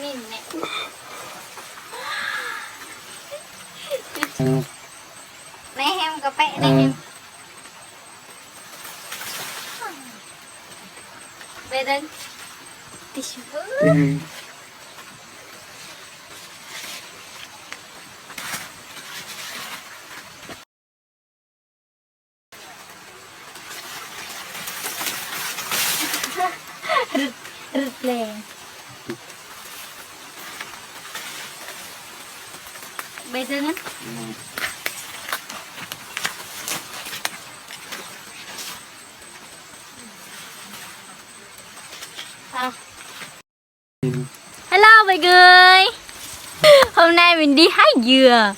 mình nè. Này em cà phê này em. Về đây. Rực lên. Bây giờ nữa. Hello mọi người. Hôm nay mình đi hái dừa.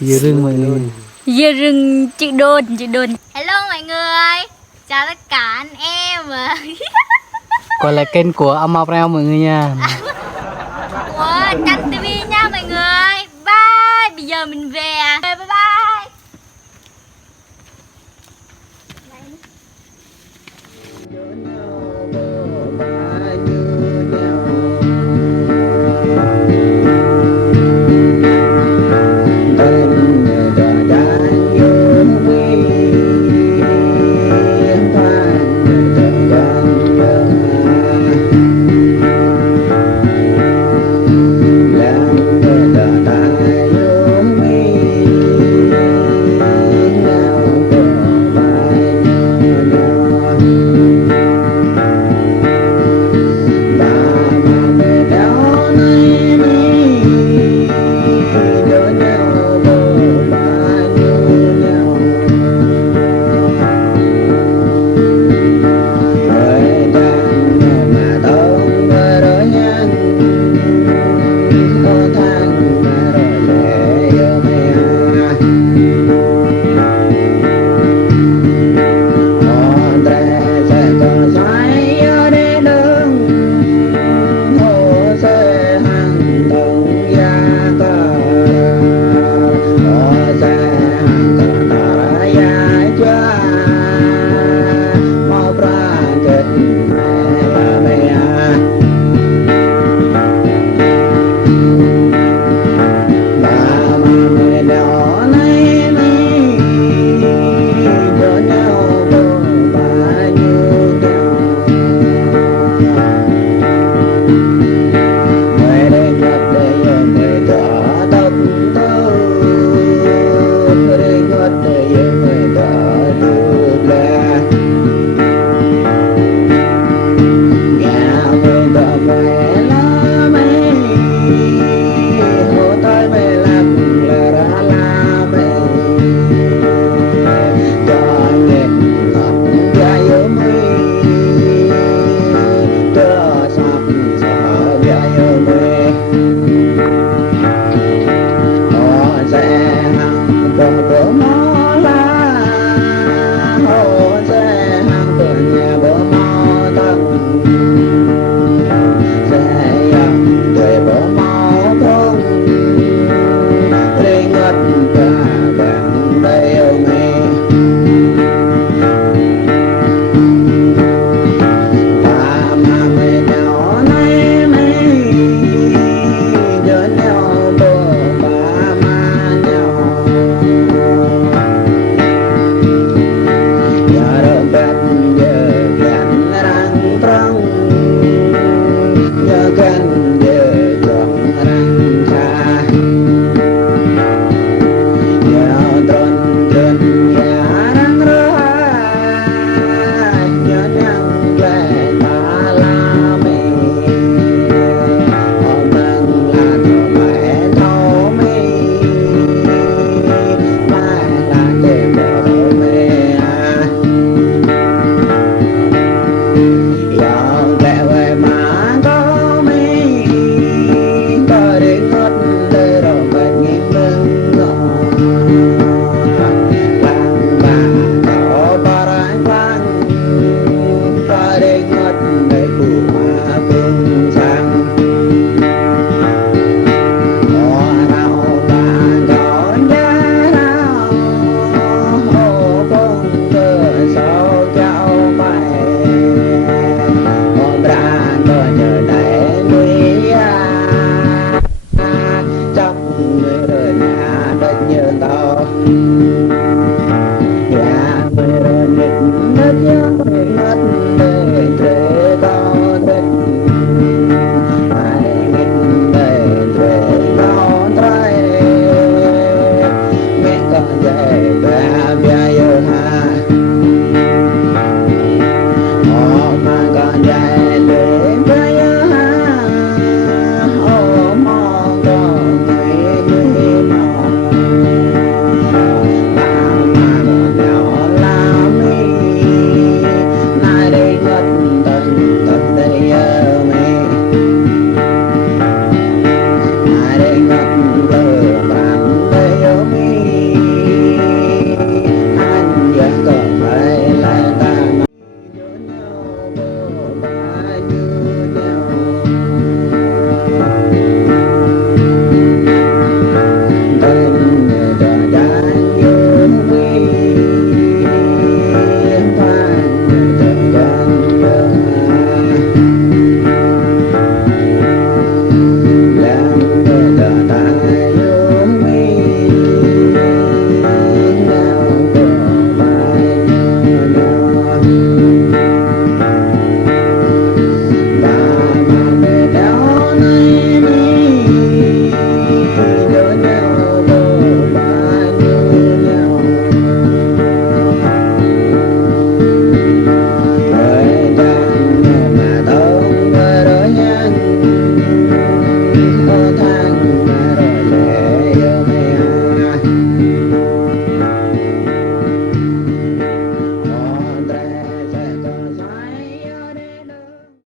Dừa rừng mọi người. Dừa rừng chữ đồn. Hello mọi người. Chào tất cả anh em. Còn là kênh của Âm Mọc Reo mọi người nha. Của Trăn TV nha mọi người. Bye. Bây giờ mình về. Bye bye. Hãy subscribe cho kênh Ghiền Mì Gõ để không bỏ lỡ